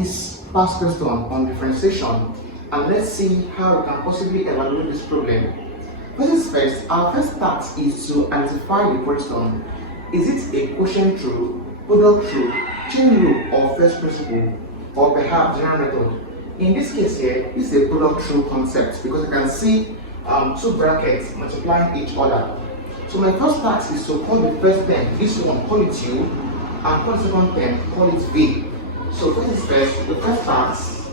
this past question on differentiation, and let's see how we can possibly evaluate this problem. First, our first task is to identify the question. Is it a quotient rule, product rule, chain rule, or first principle, or perhaps general method? In this case here, this is a product rule concept because you can see two brackets multiplying each other. So my first task is to call the first term, this one, call it U, and call the second term, call it V. So first, the first task,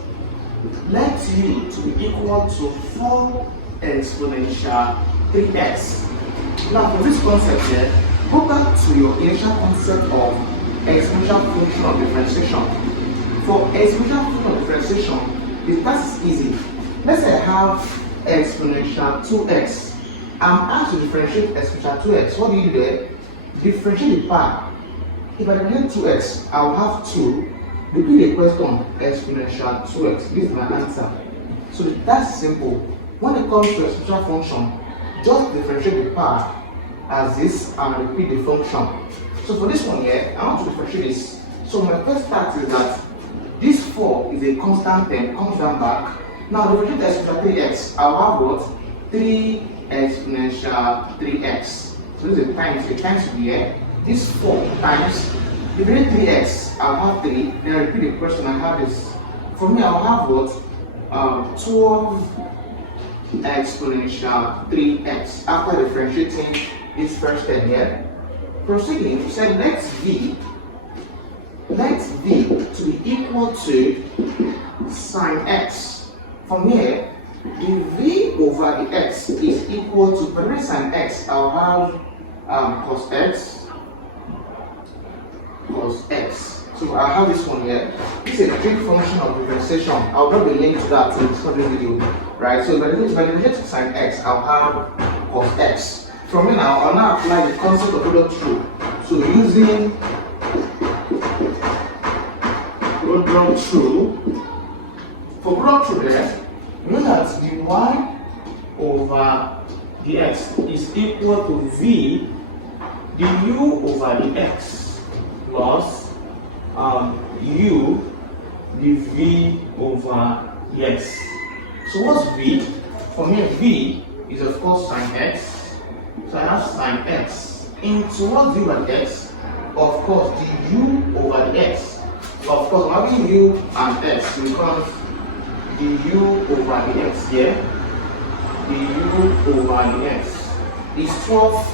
let U to be equal to 4 exponential 3x. Now for this concept here, go back to your initial concept of exponential function of differentiation. For exponential function of differentiation, the task is easy. Let's say I have exponential 2x. I'm asked to differentiate exponential 2x. What do you do there? Differentiate the power. If I differentiate 2x, I'll have 2. Repeat the question, exponential 2x. This is my answer. So that's simple. When it comes to exponential function, just differentiate the power as this and repeat the function. So for this one here, I want to differentiate this. So my first task is that this 4 is a constant term, comes down back. Now differentiate exponential 3x, I'll have what? 3 exponential 3x. So this is a times will be here. This 4 times differentiate 3x, I'll have 3. Then I repeat the question, I have this. For me, I'll have what? 12 exponential 3x after differentiating this first term here. Proceeding, we said let v to be equal to sine x. From here, the v over the x is equal to, for sine x, I'll have cos x. So I have this one here. This is a big function of differentiation. I'll drop the link to that in this video, right? So if I differentiate sine x, I'll have cos x. From here now, I'll now apply the concept of product rule. So using product rule, for product rule there, we know that dy over dx is equal to v du over dx plus u dv over dx. So what's v? For me, v is of course sine x. So I have sine x into what's u over x? Of course, the u over the x. Of course, I'm having u and x because the u over the x here, the u over the x is 12.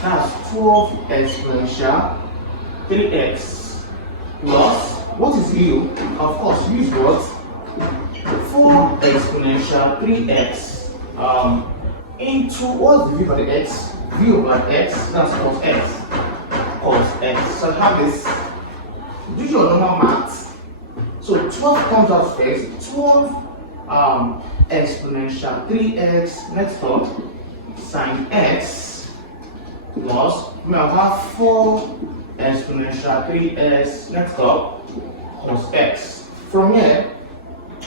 That's 12 exponential 3x plus, what is u? Of course, u is what? 4 exponential 3x into what's the v over the x? V over x, that's cos x. Cos x. So I have this. Do your normal math. So 12 comes out first. 12 exponential 3x next up sine x plus we will have 4 exponential 3x next up cos x. From here,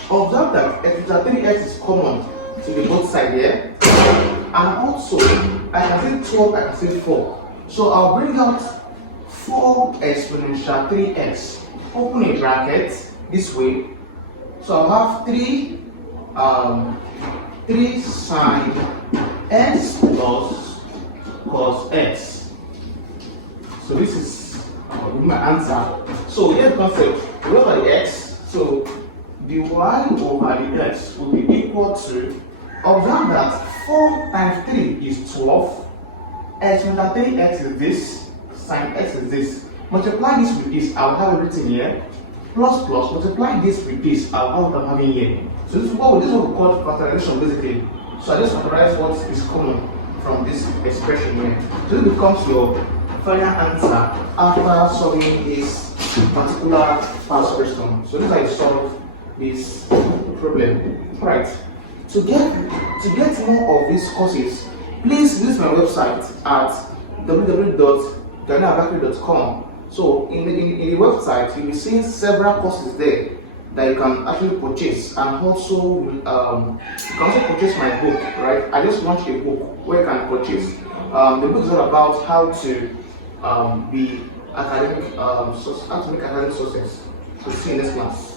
observe that exponential 3x is common to the both sides here, and also I can say 12, I can say 4. So I'll bring out 4 exponential 3x, open a bracket this way. So I'll have 3 sine x plus cos x. So this is my answer. So here's the concept. Over the x, so dy over the x will be equal to, observe that 4 times 3 is 12, exponential 3x is this, sine x is this. Multiply this with this, I'll have everything here. Plus plus, multiply this with this, I'll have what I'm having here. So this is what we call factorization basically. So I just factorize what is common from this expression here. So this becomes your final answer after solving this particular past question. So this is how you solve this problem. Alright. To get more of these courses, please visit my website at www.ghanaabakri.com. So in the website, you'll be seeing several courses there that you can actually purchase, and also you can also purchase my book. Right? I just launched a book where you can purchase. The book is all about how to be academic, how to make academic success. So see you in next class.